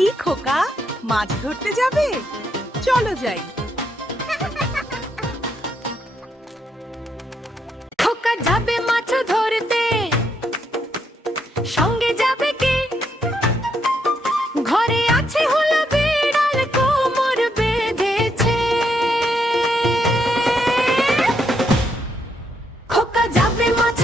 কি খোকা? মাছ ধরতে যাবে? চলো যাই। খোকা যাবে মাছ ধরতে। সঙ্গে যাবে কে? ঘরে আছে হলো বিড়াল, কোমর বেঁধেছে। খোকা যাবে মাছ